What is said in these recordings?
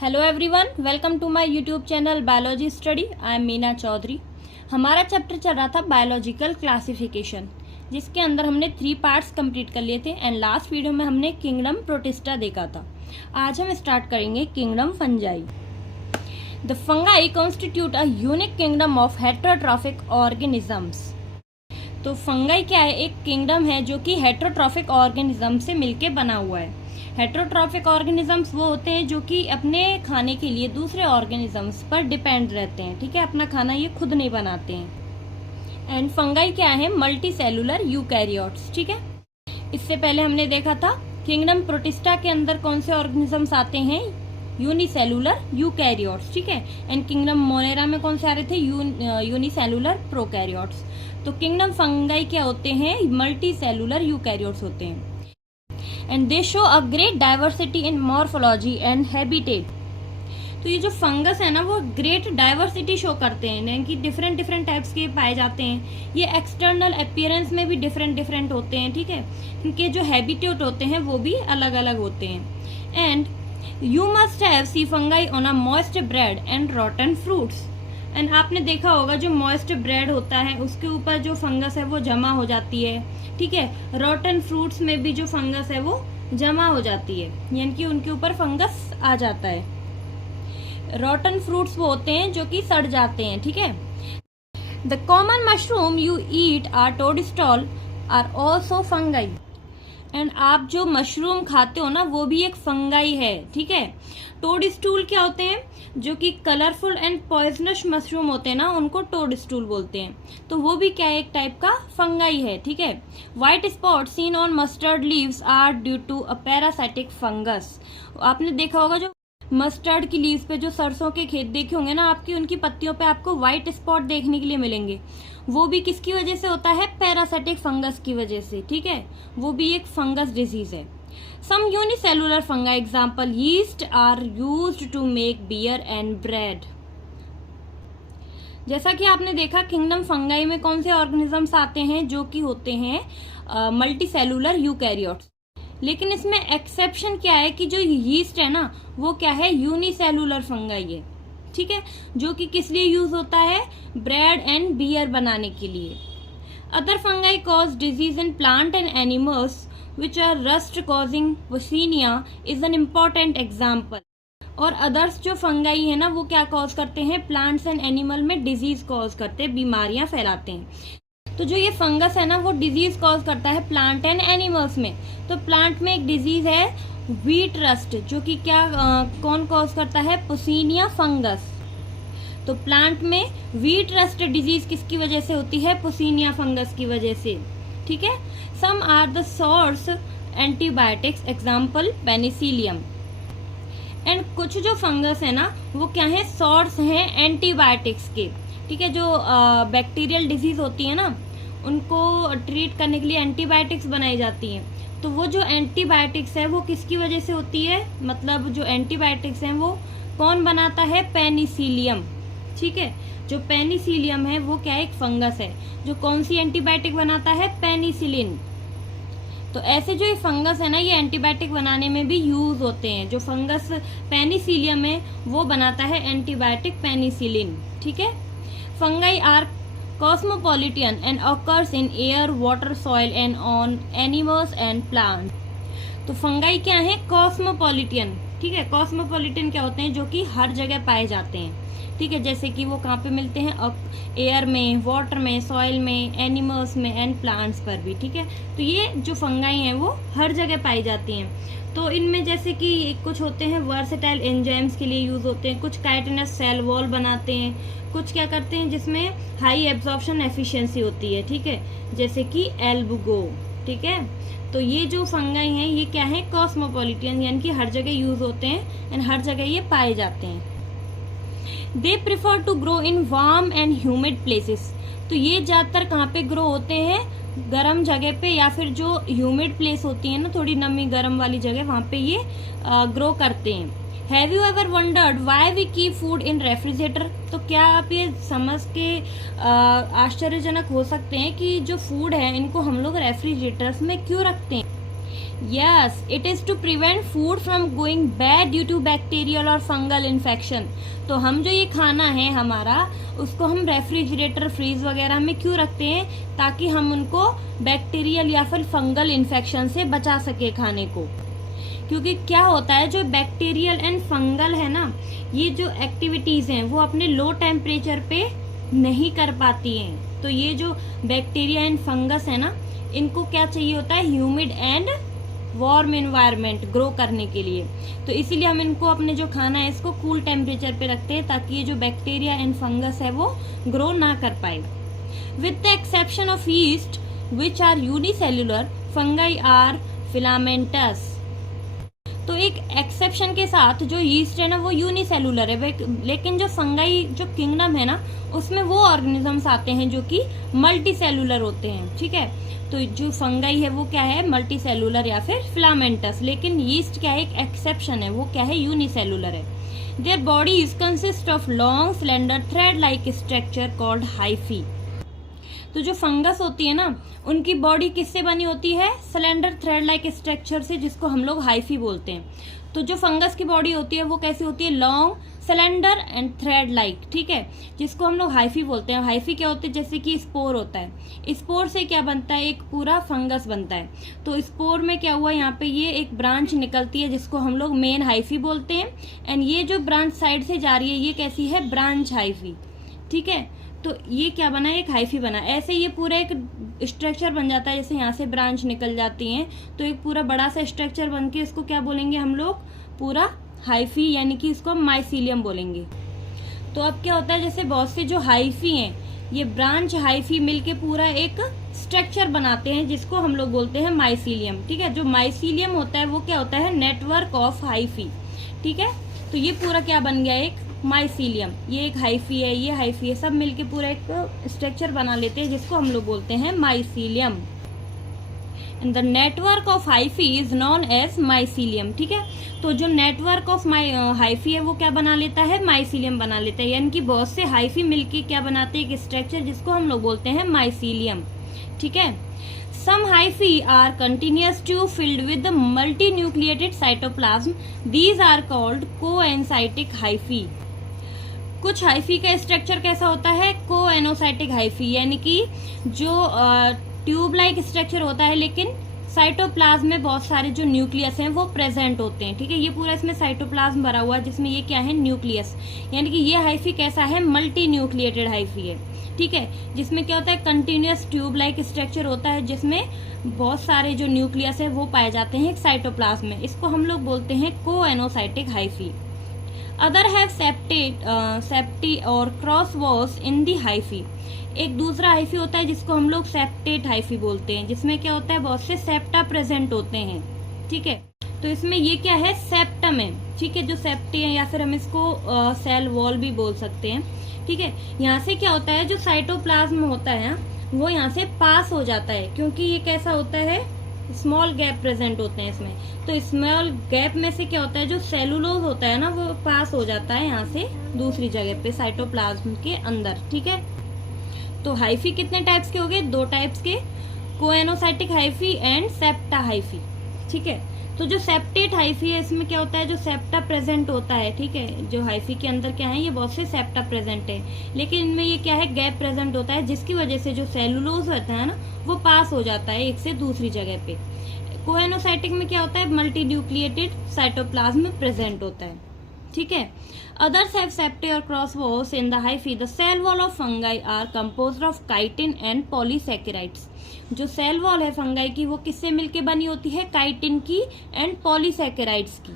Hello everyone, welcome to my YouTube channel biology study. I am Meena Chaudhary. हमारा chapter चल रहा था बायोलॉजिकल क्लासिफिकेशन, जिसके अंदर हमने 3 पार्ट्स कंप्लीट कर लिए थे एंड लास्ट वीडियो में हमने किंगडम प्रोटिस्टा देखा था। आज हम स्टार्ट करेंगे kingdom fungi. The fungi constitute a unique kingdom of heterotrophic organisms. तो फंगाई क्या है? एक किंगडम है जो कि हेटेरोट्रॉफिक ऑर्गेनिज्म से मिलके बना हुआ है। हेटेरोट्रॉफिक ऑर्गेनिजम्स वो होते हैं जो कि अपने खाने के लिए दूसरे ऑर्गेनिजम्स पर डिपेंड रहते हैं, ठीक है। अपना खाना ये खुद नहीं बनाते हैं। एंड फंगाई क्या है? मल्टी सेलुलर यूकैरियोट्स, ठीक है। इससे पहले हमने देखा था किंगडम प्रोटिस्टा के अंदर कौन से ऑर्गेनिजम्स आते हैं? यूनिसेलुलर यूकैरियोट्स, ठीक है। एंड किंगडम मोनेरा में कौन से आ रहे थे? Unicellular prokaryotes. तो किंगडम फंगाई क्या होते हैं? मल्टी सेलुलर यूकैरियोट्स होते हैं। And they show a great diversity in morphology and habitat. तो ये जो फंगस है ना, वो ग्रेट डाइवर्सिटी शो करते हैं, यानी कि डिफरेंट डिफरेंट टाइप्स के पाए जाते हैं। ये एक्सटर्नल अपीयरेंस में भी डिफरेंट डिफरेंट होते हैं, ठीक है। इनके जो हैबिटेट होते हैं वो भी अलग अलग होते हैं। And you must have see fungi on a moist bread and rotten fruits. And आपने देखा होगा जो मॉइस्ट ब्रेड होता है उसके ऊपर जो फंगस है वो जमा हो जाती है, ठीक है। रॉटन फ्रूट्स में भी जो फंगस है वो जमा हो जाती है, यानी कि उनके ऊपर फंगस आ जाता है। रॉटन फ्रूट्स वो होते हैं जो कि सड़ जाते हैं, ठीक है। The common mushroom you eat are toadstool are also fungi. And आप जो मशरूम खाते हो ना, वो भी एक फंगाई है, ठीक है। टोडस्टूल क्या होते हैं? जो कि कलरफुल एंड पॉइजनस मशरूम होते हैं ना, उनको टोडस्टूल बोलते हैं। तो वो भी क्या है? एक टाइप का फंगाई है, ठीक है। White spot seen on mustard leaves are due to a parasitic fungus. आपने देखा होगा जो मस्टर्ड की लीव्स पे, जो सरसों के खेत देखे होंगे ना आपकी, उनकी पत्तियों पे आपको व्हाइट स्पॉट देखने के लिए मिलेंगे। वो भी किसकी वजह से होता है? पैरासाइटिक फंगस की वजह से, ठीक है। वो भी एक फंगस डिजीज है। Some unicellular fungi example yeast are used to make beer and bread. जैसा कि आपने देखा किंगडम फंगाई में कौन से ऑर्गेनिजम्स आते हैं? जो कि होते हैं मल्टी सेलुलर यूकैरियोट्स। लेकिन इसमें एक्सेप्शन क्या है कि जो यीस्ट है ना, वो क्या है? यूनिसेलुलर फंगाई है, ठीक है। जो कि किस लिए यूज होता है? ब्रेड एंड बियर बनाने के लिए। Other fungi cause disease in plant and animals which are rust causing वसीनिया इज एन इम्पॉर्टेंट एग्जाम्पल। और अदर्स जो फंगाई है ना, वो क्या कॉज करते हैं? प्लांट्स एंड एनिमल में डिजीज कॉज करते हैं, बीमारियां फैलाते हैं। तो जो ये फंगस है ना, वो डिजीज कॉज करता है प्लांट एंड एनिमल्स में। तो प्लांट में एक डिजीज है व्हीट रस्ट, जो कि क्या कौन कॉज करता है? पुसीनिया फंगस। तो प्लांट में व्हीट रस्ट डिजीज किसकी वजह से होती है? पुसीनिया फंगस की वजह से, ठीक है। Some are the source antibiotics example penicillium. And कुछ जो फंगस है ना, वो क्या है? सोर्स हैं एंटीबायोटिक्स के, ठीक है। जो बैक्टीरियल डिजीज होती है ना, उनको ट्रीट करने के लिए एंटीबायोटिक्स बनाई जाती हैं। तो वो जो एंटीबायोटिक्स है वो किसकी वजह से होती है? मतलब जो एंटीबायोटिक्स हैं वो कौन बनाता है? पेनिसिलियम, ठीक है। जो पेनिसिलियम है वो क्या है? एक फंगस है जो कौन सी एंटीबायोटिक बनाता है? पेनिसिलिन। तो ऐसे जो ये फंगस है ना, ये एंटीबायोटिक बनाने में भी यूज होते हैं। जो फंगस पेनिसिलियम है वो बनाता है एंटीबायोटिक पेनिसिलिन, ठीक है। Fungi are cosmopolitan and occurs in air, water, soil and on animals and plants. तो फंगाई क्या है? कॉस्मोपॉलिटियन, ठीक है। कॉस्मोपॉलिटन क्या होते हैं? जो कि हर जगह पाए जाते हैं, ठीक है। जैसे कि वो कहाँ पे मिलते हैं? एयर में, वाटर में, सॉइल में, एनिमल्स में एंड प्लांट्स पर भी, ठीक है। तो ये जो फंगाई हैं वो हर जगह पाई जाती हैं। तो इनमें जैसे कि कुछ होते हैं वर्सेटाइल एंजाइम्स के लिए यूज होते हैं, कुछ काइटिनस सेल वॉल बनाते हैं, कुछ क्या करते हैं जिसमें हाई एब्जॉर्प्शन एफिशिएंसी होती है, ठीक है, जैसे कि एल्बुगो, ठीक है। तो ये जो फंगाई हैं ये क्या है? कॉस्मोपॉलिटन, यानी कि हर जगह यूज होते हैं एंड हर जगह ये पाए जाते हैं। They prefer to grow in warm and humid places. तो ये ज्यादातर कहाँ पे ग्रो होते हैं? गर्म जगह पे, या फिर जो ह्यूमिड प्लेस होती है ना, थोड़ी नमी गर्म वाली जगह, वहां पे ये ग्रो करते हैं। Have you ever wondered why we keep food in refrigerator? तो क्या आप ये समझ के आश्चर्यजनक हो सकते हैं कि जो फूड है इनको हम लोग रेफ्रिजरेटर्स में क्यों रखते हैं? Yes, it is to prevent food from going bad due to bacterial और fungal infection. तो हम जो ये खाना है हमारा, उसको हम रेफ्रिजरेटर फ्रीज वगैरह में क्यों रखते हैं, ताकि हम उनको बैक्टीरियल या फिर फंगल इन्फेक्शन से बचा सके खाने को. क्योंकि क्या होता है, जो बैक्टीरियल एंड फंगल है ना, ये जो एक्टिविटीज हैं वो अपने लो टेम्परेचर पे नहीं कर पाती हैं. तो ये जो बैक्टीरिया एंड फंगस है ना, इनको क्या चाहिए होता है, humid and warm environment grow करने के लिए. तो इसीलिए हम इनको अपने जो खाना है इसको कूल टेम्परेचर पे रखते हैं, ताकि ये जो बैक्टीरिया एंड फंगस है वो ग्रो ना कर पाए. With the exception of yeast which are unicellular, fungi are filamentous. तो एक एक्सेप्शन के साथ जो यीस्ट है ना वो यूनिसेलुलर है, लेकिन जो फंगाई जो किंगडम है ना उसमें वो ऑर्गेनिजम्स आते हैं जो कि मल्टी सेलुलर होते हैं. ठीक है, तो जो फंगाई है वो क्या है, मल्टी सेलुलर या फिर फिलामेंटस. लेकिन यीस्ट क्या है, एक एक्सेप्शन है, वो क्या है, यूनिसेलुलर है. Their bodies consist of long slender thread like structure called hyphae. तो जो फंगस होती है ना, उनकी बॉडी किससे बनी होती है, स्लेंडर थ्रेड लाइक स्ट्रक्चर से, जिसको हम लोग हाइफी बोलते हैं. तो जो फंगस की बॉडी होती है वो कैसी होती है, long cylinder and thread like. ठीक है, जिसको हम लोग हाइफी बोलते हैं. हाइफी क्या होते हैं, जैसे कि स्पोर होता है, स्पोर से क्या बनता है, एक पूरा फंगस बनता है. तो स्पोर में क्या हुआ, यहाँ पे ये एक ब्रांच निकलती है जिसको हम लोग मेन हाइफी बोलते हैं. एंड ये जो ब्रांच साइड से जा रही है ये कैसी है, ब्रांच हाइफी. ठीक है, तो ये क्या बना, एक हाइफी बना. ऐसे ये पूरा एक स्ट्रक्चर बन जाता है, जैसे यहाँ से ब्रांच निकल जाती हैं तो एक पूरा बड़ा सा स्ट्रक्चर बन के इसको क्या बोलेंगे हम लोग, पूरा हाइफी, यानी कि इसको हम माइसीलियम बोलेंगे. तो अब क्या होता है, जैसे बहुत से जो हाइफी हैं, ये ब्रांच हाइफी मिलके पूरा एक स्ट्रक्चर बनाते हैं जिसको हम लोग बोलते हैं माइसीलियम. ठीक है, जो माइसीलियम होता है वो क्या होता है, नेटवर्क ऑफ हाइफी. ठीक है, तो ये पूरा क्या बन गया, एक माइसीलियम. ये एक हाइफी है, ये हाइफी है, सब मिलके पूरा एक स्ट्रक्चर बना लेते हैं जिसको हम लोग बोलते हैं mycelium. And the network of hyphae is known as mycelium. ठीक है, तो जो नेटवर्क ऑफ हाइफी है वो क्या बना लेता है, माइसीलियम बना लेता है. यानी कि बहुत से हाइफी मिलके क्या बनाते हैं, एक स्ट्रक्चर जिसको हम लोग बोलते हैं माइसीलियम. ठीक है, some hyphae are continuous tube filled with the multinucleated cytoplasm. These are called coencytic hyphae. कुछ हाइफी का स्ट्रक्चर कैसा होता है, कोएनोसाइटिक हाइफी, यानी कि जो ट्यूब लाइक स्ट्रक्चर होता है लेकिन साइटोप्लाज्म में बहुत सारे जो न्यूक्लियस हैं वो प्रेजेंट होते हैं. ठीक है, ये पूरा इसमें साइटोप्लाज्म भरा हुआ है जिसमें ये क्या है, न्यूक्लियस. यानी कि ये हाइफी कैसा है, मल्टी न्यूक्लिएटेड हाइफी है. ठीक है, जिसमें क्या होता है, कंटिन्यूअस ट्यूब लाइक स्ट्रक्चर होता है जिसमें बहुत सारे जो न्यूक्लियस है वो पाए जाते हैं साइटोप्लाज्म में. इसको हम लोग बोलते हैं कोएनोसाइटिक हाइफी. अदर हैव सेप्टी और cross walls in the hyphae. एक दूसरा हाइफी होता है जिसको हम लोग सेप्टेट हाइफी बोलते हैं, जिसमें क्या होता है, बहुत से सेप्टा प्रेजेंट होते हैं. ठीक है, तो इसमें ये क्या है, सेप्टम है. ठीक है, जो सेप्टी है या फिर हम इसको सेल वॉल भी बोल सकते हैं. ठीक है, यहाँ से क्या होता है, जो साइटोप्लाज्म होता है वो यहाँ से पास हो जाता है, क्योंकि ये कैसा होता है, स्मॉल गैप प्रेजेंट होते हैं इसमें. तो स्मॉल गैप में से क्या होता है, जो सेलुलोज होता है ना वो पास हो जाता है यहाँ से दूसरी जगह पे साइटोप्लाज्म के अंदर. ठीक है, तो हाइफी कितने टाइप्स के हो गए, दो टाइप्स के, कोएनोसाइटिक हाइफी एंड सेप्टा हाइफी. ठीक है, तो जो सेप्टेट हाइफी है इसमें क्या होता है, जो सेप्टा प्रेजेंट होता है. ठीक है, जो हाइफी के अंदर क्या है, ये बहुत से सेप्टा प्रेजेंट है, लेकिन इनमें ये क्या है, गैप प्रेजेंट होता है, जिसकी वजह से जो सेलुलोज होता है ना वो पास हो जाता है एक से दूसरी जगह पे. कोएनोसाइटिक में क्या होता है, मल्टी न्यूक्लिएटेड साइटोप्लाज्म प्रेजेंट होता है. ठीक है, others have septae or cross walls in the hyphae. The cell wall of fungi are composed of chitin and polysaccharides. जो सेल वॉल है फंगाई की वो किससे मिलके बनी होती है, काइटिन की एंड पॉलीसैकेराइड्स की.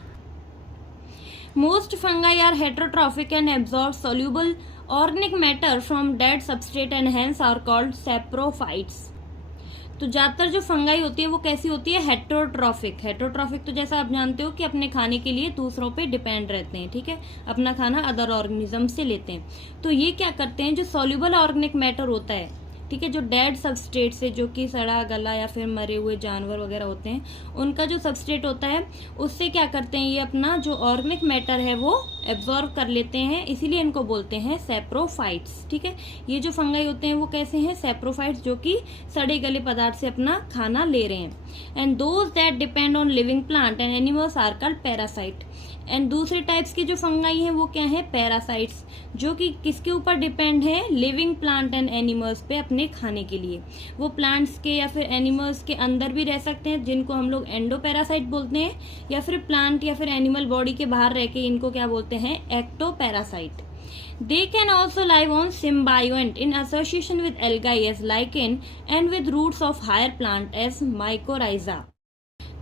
Most fungi are heterotrophic and absorb soluble organic matter from dead substrate and hence are called saprophytes. तो ज्यादातर जो फंगाई होती है वो कैसी होती है, हेटेरोट्रॉफिक. हेटेरोट्रॉफिक तो जैसा आप जानते हो कि अपने खाने के लिए दूसरों पे डिपेंड रहते हैं. ठीक है, अपना खाना अदर ऑर्गेनिज्म से लेते हैं. तो ये क्या करते हैं, जो सॉल्यूबल ऑर्गेनिक मैटर होता है ठीक है। जो डेड सबस्ट्रेट से, जो कि सड़ा गला या फिर मरे हुए जानवर वगैरह होते हैं, उनका जो सबस्ट्रेट होता है उससे क्या करते हैं, ये अपना जो ऑर्गेनिक मैटर है वो एब्जॉर्ब कर लेते हैं, इसीलिए इनको बोलते हैं सैप्रोफाइट्स। ठीक है। ये जो फंगाई होते हैं वो कैसे हैं, सैप्रोफाइट्स, जो कि सड़े गले पदार्थ से अपना खाना ले रहे हैं। And those that depend on living plant and animals are called parasite. And दूसरे टाइप्स की जो फंगाई हैं वो क्या है, पैरासाइट्स, जो कि किसके ऊपर डिपेंड है, लिविंग प्लांट एंड एनिमल्स पे अपने खाने के लिए। वो प्लांट्स के या फिर एनिमल्स के अंदर भी रह सकते हैं, जिनको हम लोग एंडोपैरासाइट बोलते हैं, या फिर प्लांट या फिर एनिमल बॉडी के बाहर रह के इनको क्या बोलते हैं, ectoparasite. They can also live on symbiont in association with algae as lichen and with roots of higher plant as mycorrhiza।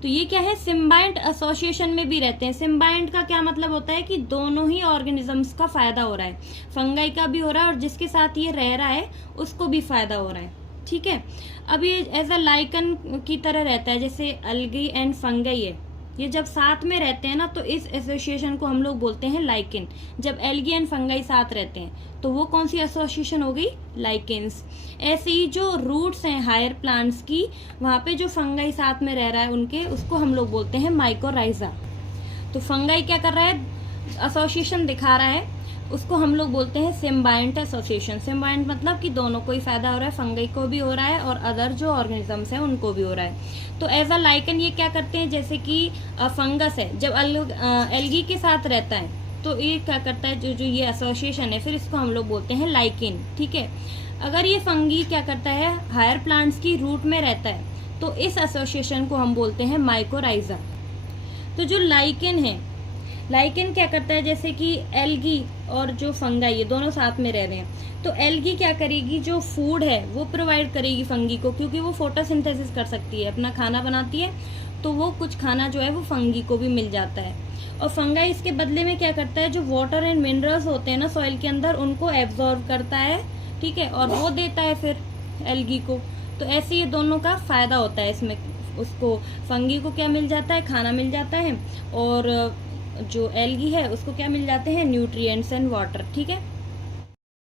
तो ये क्या है, सिम्बायंट एसोसिएशन में भी रहते हैं। सिम्बायंट का क्या मतलब होता है कि दोनों ही ऑर्गेनिजम्स का फायदा हो रहा है, फंगाई का भी हो रहा है और जिसके साथ ये रह रहा है उसको भी फायदा हो रहा है। ठीक है। अब ये एज अ लाइकन की तरह रहता है, जैसे अलगी एंड फंगाई है, ये जब साथ में रहते हैं ना तो इस एसोसिएशन को हम लोग बोलते हैं लाइकेन। जब एल्गी एंड फंगाई साथ रहते हैं तो वो कौन सी एसोसिएशन हो गई, लाइकेन्स। ऐसे ही जो रूट्स हैं हायर प्लांट्स की, वहां पे जो फंगाई साथ में रह रहा है उनके, उसको हम लोग बोलते हैं माइकोराइजा। तो फंगाई क्या कर रहा है, एसोसिएशन दिखा रहा है, उसको हम लोग बोलते हैं सिम्बायंट एसोसिएशन। सिम्बायंट मतलब कि दोनों को ही फायदा हो रहा है, फंगाई को भी हो रहा है और अदर जो ऑर्गेनिजम्स हैं उनको भी हो रहा है। तो एज अ लाइकन ये क्या करते हैं, जैसे कि फंगस है, जब एल्गी के साथ रहता है तो ये क्या करता है, जो ये एसोसिएशन है, फिर इसको हम लोग बोलते हैं लाइकेन। ठीक है। अगर ये फंगी क्या करता है, हायर प्लांट्स की रूट में रहता है, तो इस एसोसिएशन को हम बोलते हैं माइकोराइजा। तो जो लाइकेन है, लाइकेन क्या करता है, जैसे कि एल्गी और जो फंगाई ये दोनों साथ में रह रहे हैं, तो एल्गी क्या करेगी, जो फूड है वो प्रोवाइड करेगी फंगी को, क्योंकि वो फोटोसिंथेसिस कर सकती है, अपना खाना बनाती है, तो वो कुछ खाना जो है वो फंगी को भी मिल जाता है। और फंगाई इसके बदले में क्या करता है, जो वाटर एंड मिनरल्स होते हैं ना सॉइल के अंदर, उनको एब्जॉर्ब करता है। ठीक है। और वो देता है फिर एल्गी को। तो ऐसे ये दोनों का फायदा होता है इसमें, उसको फंगी को क्या मिल जाता है, खाना मिल जाता है, और जो एल्गी है उसको क्या मिल जाते हैं, न्यूट्रिएंट्स एंड वाटर। ठीक है।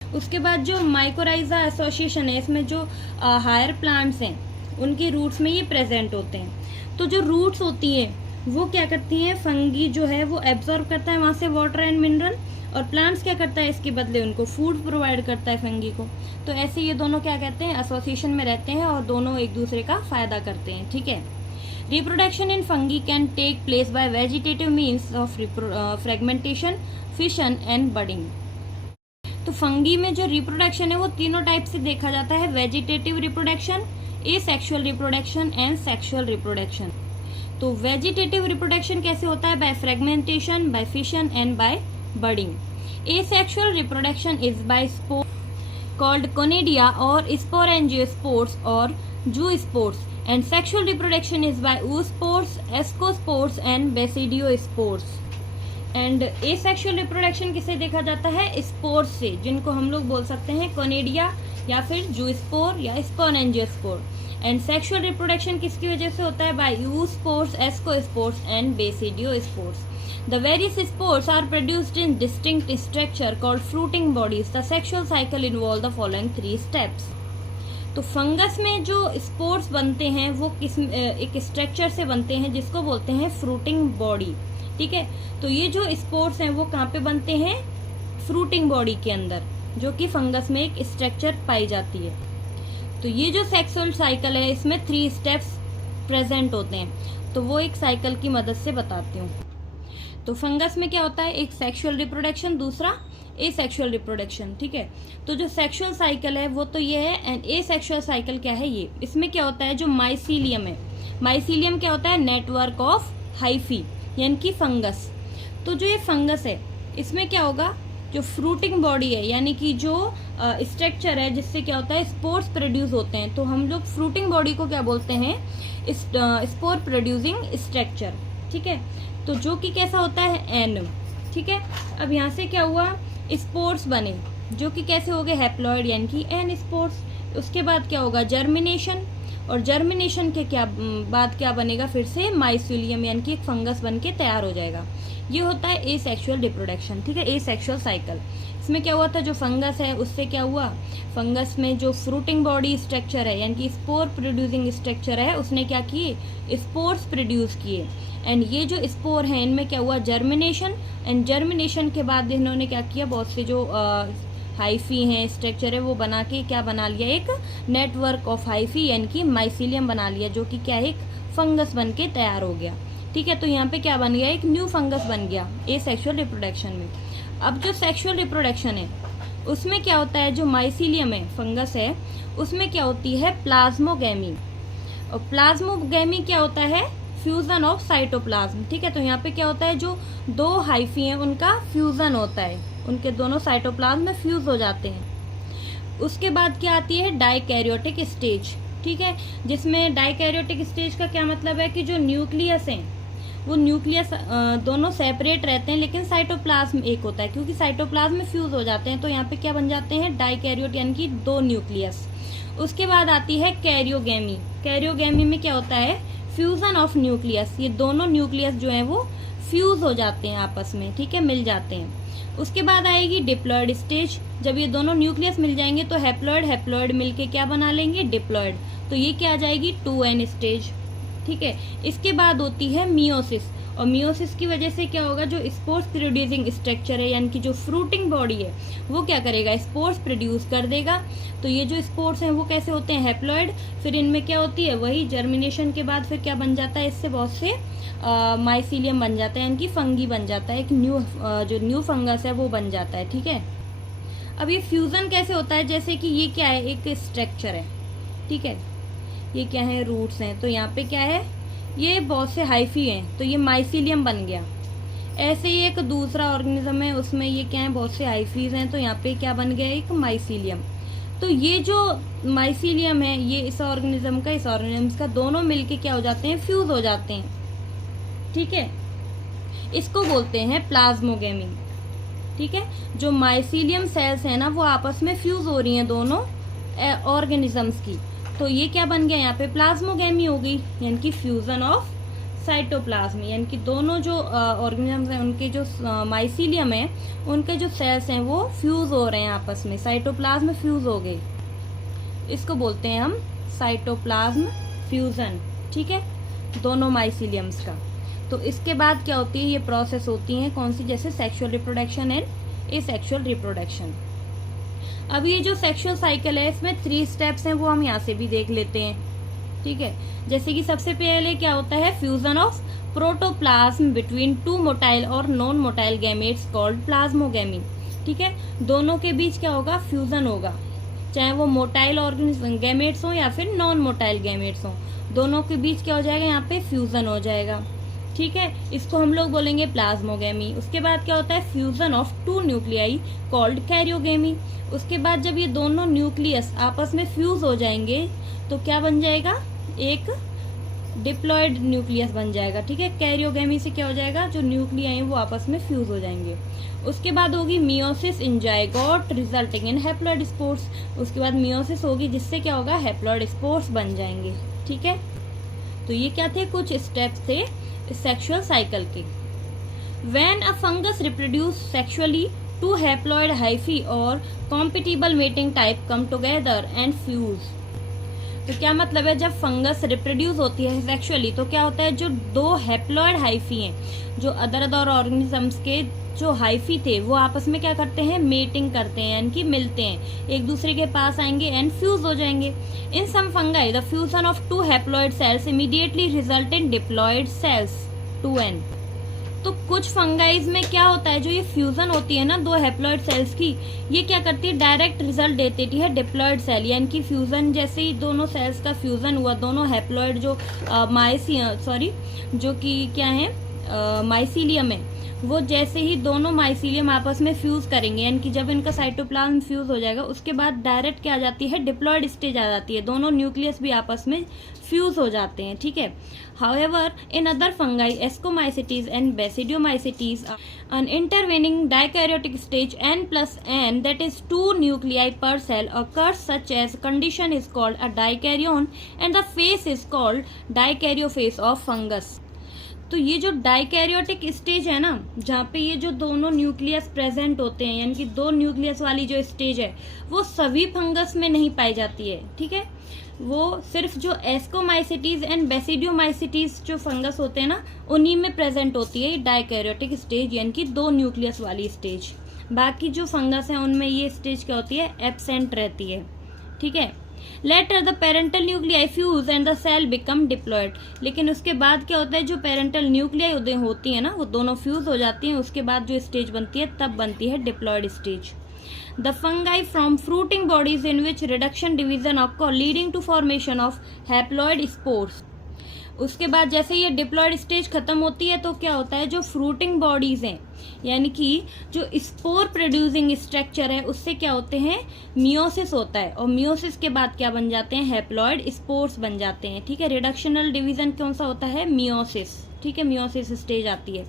उसके बाद जो माइकोराइजा एसोसिएशन है, इसमें जो हायर प्लांट्स हैं उनके रूट्स में ये प्रेजेंट होते हैं। तो जो रूट्स होती हैं वो क्या करती हैं, फंगी जो है वो एब्जॉर्ब करता है वहां से वाटर एंड मिनरल, और प्लांट्स क्या करता है, इसके बदले उनको फूड प्रोवाइड करता है फंगी को। तो ऐसे ये दोनों क्या कहते हैं, एसोसिएशन में रहते हैं और दोनों एक दूसरे का फायदा करते हैं। ठीक है। Reproduction in fungi can take place by vegetative means of fragmentation, fission and budding। तो फंगी में जो रिप्रोडक्शन है वो तीनों टाइप से देखा जाता है, vegetative reproduction, asexual reproduction and sexual reproduction. तो वेजिटेटिव रिप्रोडक्शन कैसे होता है, by fragmentation, by fission and by budding. Asexual reproduction is by spore called conidia और स्पोरेंजियोस्पोर्स और zoospores, and sexual reproduction is by oospores, ascospores and basidiospores। And asexual reproduction किसे देखा जाता है, स्पोर्स से, जिनको हम लोग बोल सकते हैं कोनिडिया या फिर जूस्पोर या स्पोरेंजियोस्पोर। एंड सेक्सुअल रिप्रोडक्शन किसकी वजह से होता है, bye oospores, ascospores and basidiospores। The various spores are produced in distinct structure called fruiting bodies। The sexual cycle involve the following 3 steps। तो फंगस में जो स्पोर्स बनते हैं वो एक स्ट्रक्चर से बनते हैं जिसको बोलते हैं फ्रूटिंग बॉडी। ठीक है। तो ये जो स्पोर्स हैं वो कहाँ पे बनते हैं, फ्रूटिंग बॉडी के अंदर, जो कि फंगस में एक स्ट्रक्चर पाई जाती है। तो ये जो सेक्सुअल साइकिल है इसमें 3 स्टेप्स प्रेजेंट होते हैं, तो वो एक साइकिल की मदद से बताती हूँ। तो फंगस में क्या होता है, एक सेक्सुअल रिप्रोडक्शन, दूसरा एसेक्सुअल रिप्रोडक्शन। ठीक है। तो जो सेक्सुअल साइकिल है वो तो ये है, एंड एसेक्सुअल साइकिल क्या है, ये इसमें क्या होता है, जो माइसीलियम है, माइसीलियम क्या होता है, नेटवर्क ऑफ हाइफी यानी कि फंगस। तो जो ये फंगस है इसमें क्या होगा, जो फ्रूटिंग बॉडी है यानी कि जो स्ट्रक्चर है जिससे क्या होता है, स्पोर्स प्रोड्यूस होते हैं, तो हम लोग फ्रूटिंग बॉडी को क्या बोलते हैं, स्पोर प्रोड्यूसिंग स्ट्रक्चर। ठीक है। तो जो कि कैसा होता है, एन। ठीक है। अब यहाँ से क्या हुआ, स्पोर्स बने जो कि कैसे हो गए, हैप्लॉइड यानी कि एन स्पोर्स। उसके बाद क्या होगा, जर्मिनेशन, और जर्मिनेशन के बाद क्या बनेगा, फिर से माइसीलियम यानी कि एक फंगस बन के तैयार हो जाएगा। ये होता है एसेक्सुअल रिप्रोडक्शन, ठीक है, एसेक्सुअल साइकिल। इसमें क्या हुआ था, जो फंगस है उससे क्या हुआ, फंगस में जो फ्रूटिंग बॉडी स्ट्रक्चर है यानी कि स्पोर प्रोड्यूसिंग स्ट्रक्चर है, उसने क्या किए, स्पोर्स प्रोड्यूस किए। एंड ये जो स्पोर हैं इनमें क्या हुआ, जर्मिनेशन। एंड जर्मिनेशन के बाद इन्होंने क्या किया, बहुत से जो हाइफी हैं, स्ट्रक्चर है, वो बना के क्या बना लिया, एक नेटवर्क ऑफ हाइफी यानी कि माइसीलियम बना लिया, जो कि क्या है, एक फंगस बन के तैयार हो गया। ठीक है, तो यहाँ पे क्या बन गया, एक न्यू फंगस बन गया एसेक्सुअल रिप्रोडक्शन में। अब जो सेक्सुअल रिप्रोडक्शन है उसमें क्या होता है, जो माइसीलियम है, फंगस है, उसमें क्या होती है, प्लाज्मोगैमी। और प्लाज्मोगैमी क्या होता है, फ्यूजन ऑफ साइटोप्लाज्म। ठीक है, तो यहाँ पे क्या होता है, जो दो हाइफी हैं उनका फ्यूजन होता है, उनके दोनों साइटोप्लाज्म में फ्यूज हो जाते हैं। उसके बाद क्या आती है, डाइकैरियोटिक स्टेज। ठीक है, जिसमें डाइकैरियोटिक स्टेज का क्या मतलब है कि जो न्यूक्लियस हैं वो न्यूक्लियस दोनों सेपरेट रहते हैं, लेकिन साइटोप्लाज्म एक होता है, क्योंकि साइटोप्लाज्म में फ्यूज हो जाते हैं, तो यहाँ पे क्या बन जाते हैं, डाइकैरियोट यानी कि दो न्यूक्लियस। उसके बाद आती है कैरियोगैमी। कैरियोगैमी में क्या होता है, फ्यूजन ऑफ न्यूक्लियस, ये दोनों न्यूक्लियस जो है वो फ्यूज हो जाते हैं आपस में, ठीक है, मिल जाते हैं। उसके बाद आएगी डिप्लॉयड स्टेज। जब ये दोनों न्यूक्लियस मिल जाएंगे तो हैप्लॉयड हैप्लॉयड मिलके क्या बना लेंगे, डिप्लॉयड, तो ये क्या आ जाएगी, 2n स्टेज। ठीक है, इसके बाद होती है मियोसिस। और मियोसिस की वजह से क्या होगा, जो स्पोर्स प्रोड्यूसिंग स्ट्रक्चर है यानी कि जो फ्रूटिंग बॉडी है वो क्या करेगा, स्पोर्स प्रोड्यूस कर देगा। तो ये जो स्पोर्स हैं वो कैसे होते हैं, हैप्लॉयड। फिर इनमें क्या होती है, वही जर्मिनेशन के बाद फिर क्या बन जाता है, इससे बहुत से माइसीलियम बन जाता है यानी कि फंगी बन जाता है, एक जो न्यू फंगस है वो बन जाता है। ठीक है, अब ये फ्यूजन कैसे होता है, जैसे कि ये क्या है, एक स्ट्रक्चर है, ठीक है, ये क्या है, रूट्स हैं, तो यहाँ पे क्या है, ये बहुत से हाइफी हैं, तो ये माइसीलियम बन गया। ऐसे ही एक दूसरा ऑर्गेनिज्म है, उसमें ये क्या है, बहुत से हाइफीज हैं, तो यहाँ पे क्या बन गया, एक माइसीलियम। तो ये जो माइसीलियम है, ये इस ऑर्गेनिज्म का, इस ऑर्गेनिज्म का, दोनों मिलके क्या हो जाते हैं, फ्यूज हो जाते हैं। ठीक है, इसको बोलते हैं प्लाज्मोगैमी। ठीक है, जो माइसीलियम सेल्स है ना वो आपस में फ्यूज हो रही हैं दोनों ऑर्गेनिजम्स की, तो ये क्या बन गया, यहाँ पे प्लाज्मोगैमी हो गई, यानी कि फ्यूजन ऑफ साइटोप्लाज्म, यानी कि दोनों जो ऑर्गेनिजम्स हैं उनके जो माइसीलियम है उनके जो सेल्स हैं वो फ्यूज हो रहे हैं आपस में, साइटोप्लाज्म फ्यूज हो गए, इसको बोलते हैं हम साइटोप्लाज्म फ्यूजन। ठीक है, दोनों माइसीलियम्स का। तो इसके बाद क्या होती है, ये प्रोसेस होती है कौन सी, जैसे sexual reproduction and asexual reproduction. अब ये जो सेक्सुअल साइकिल है इसमें 3 स्टेप्स हैं, वो हम यहाँ से भी देख लेते हैं। ठीक है, जैसे कि सबसे पहले क्या होता है, fusion of protoplasm between 2 motile और non motile gametes called plasmogamy. ठीक है, दोनों के बीच क्या होगा, फ्यूजन होगा, चाहे वो मोटाइल ऑर्गेनिज्म गैमेट्स हो या फिर नॉन मोटाइल गैमेट्स हो, दोनों के बीच क्या हो जाएगा, यहाँ पे फ्यूजन हो जाएगा। ठीक है, इसको हम लोग बोलेंगे प्लाज्मोगैमी। उसके बाद क्या होता है, fusion of 2 nuclei called karyogamy. उसके बाद जब ये दोनों न्यूक्लियस आपस में फ्यूज हो जाएंगे तो क्या बन जाएगा, एक डिप्लॉयड न्यूक्लियस बन जाएगा। ठीक है, कैरियोगैमी से क्या हो जाएगा, जो न्यूक्लियाई हैं वो आपस में फ्यूज हो जाएंगे। उसके बाद होगी meiosis in zygote resulting in haploid spores. उसके बाद मियोसिस होगी जिससे क्या होगा, हैप्लॉयड स्पोर्स बन जाएंगे। ठीक है, तो ये क्या थे, कुछ स्टेप्स थे सेक्सुअल साइकिल के। When a fungus reproduce sexually, 2 haploid hyphae और compatible mating type come together and fuse। तो क्या मतलब है, जब फंगस रिप्रोड्यूस होती है सेक्सुअली तो क्या होता है, जो 2 हैप्लॉयड हाइफी हैं, जो अदर ऑर्गेनिजम्स के जो हाइफी थे वो आपस में क्या करते हैं, मेटिंग करते हैं, यानी कि मिलते हैं, एक दूसरे के पास आएंगे एंड फ्यूज हो जाएंगे। In some fungi the fusion of 2 haploid cells immediately result in diploid cells 2n। तो कुछ फंगाइज में क्या होता है, जो ये फ्यूजन होती है ना 2 हैप्लॉयड सेल्स की, ये क्या करती है, डायरेक्ट रिजल्ट देती है डिप्लॉयड सेल, यानी कि फ्यूजन जैसे ही दोनों सेल्स का फ्यूजन हुआ, दोनों हैप्लॉयड जो जो कि क्या है माइसीलियम है वो जैसे ही दोनों माइसीलियम आपस में फ्यूज करेंगे, यानी कि जब इनका साइटोप्लाज्म फ्यूज हो जाएगा उसके बाद डायरेक्ट क्या आ जाती है, डिप्लॉयड स्टेज आ जाती है, दोनों न्यूक्लियस भी आपस में फ्यूज हो जाते हैं, ठीक है। However in other fungi ascomycetes and basidiomycetes an intervening dikaryotic stage n+n, that is 2 nuclei per cell occurs, such as condition is called a dikaryon and the phase is called dikaryophase of fungus। तो ये जो dikaryotic stage है ना, जहाँ पे ये जो दोनों न्यूक्लियस प्रेजेंट होते हैं, यानी कि 2 न्यूक्लियस वाली जो स्टेज है वो सभी फंगस में नहीं पाई जाती है, ठीक है। वो सिर्फ जो एस्कोमाइसिटीज एंड बेसिडियोमाइसिटीज जो फंगस होते हैं ना उन्हीं में प्रेजेंट होती है डाइकैरियोटिक स्टेज, यानी कि 2 न्यूक्लियस वाली स्टेज। बाकी जो फंगस है उनमें ये स्टेज क्या होती है, एब्सेंट रहती है, ठीक है। Later the parental nuclei fuse and the cell become diploid, लेकिन उसके बाद क्या होता है, जो पेरेंटल न्यूक्लियाई होती है ना वो दोनों फ्यूज हो जाती हैं, उसके बाद जो स्टेज बनती है तब बनती है diploid stage. The fungi from fruiting bodies in which reduction division occur leading to formation of haploid spores। उसके बाद जैसे ये डिप्लॉयड स्टेज खत्म होती है तो क्या होता है, जो फ्रूटिंग बॉडीज हैं यानी कि जो स्पोर प्रोड्यूसिंग स्ट्रक्चर है उससे क्या होते हैं, मियोसिस होता है, और मियोसिस के बाद क्या बन जाते हैं, हैप्लॉयड स्पोर्स बन जाते हैं, ठीक है। रिडक्शनल डिवीजन कौन सा होता है, मियोसिस, ठीक है, मियोसिस स्टेज आती है।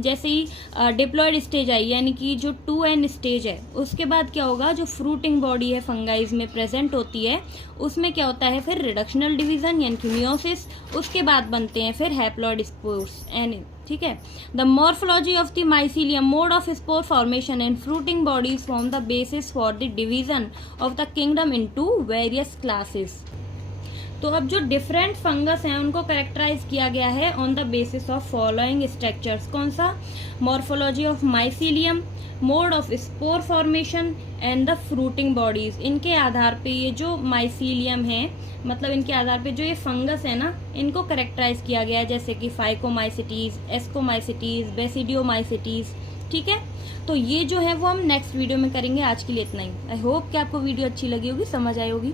जैसे ही डिप्लॉयड स्टेज आई यानी कि जो 2n स्टेज है उसके बाद क्या होगा, जो फ्रूटिंग बॉडी है फंगाइज में प्रेजेंट होती है उसमें क्या होता है फिर रिडक्शनल डिवीजन यानी कि मियोसिस, उसके बाद बनते हैं फिर हैप्लॉयड स्पोर्स एन, ठीक है। The morphology of the mycelium, mode of spore formation and fruiting bodies form the basis for the division of the kingdom into various classes. तो अब जो डिफरेंट फंगस हैं उनको कैरेक्टराइज किया गया है on the basis of following structures. कौन सा, morphology of mycelium, mode of spore formation and the fruiting bodies. इनके आधार पे ये जो माइसीलियम है, मतलब इनके आधार पे जो ये फंगस है ना इनको कैरेक्टराइज किया गया है, जैसे कि फाइकोमाइसिटीज, एस्कोमाइसिटीज, बेसिडियोमाइसिटीज, ठीक है। तो ये जो है वो हम नेक्स्ट वीडियो में करेंगे। आज के लिए इतना ही। आई होप कि आपको वीडियो अच्छी लगी होगी, समझ आई होगी।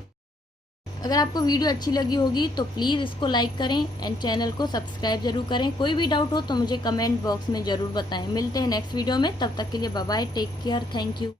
अगर आपको वीडियो अच्छी लगी होगी तो प्लीज़ इसको लाइक करें एंड चैनल को सब्सक्राइब जरूर करें। कोई भी डाउट हो तो मुझे कमेंट बॉक्स में ज़रूर बताएं। मिलते हैं नेक्स्ट वीडियो में, तब तक के लिए bye bye, take care, thank you.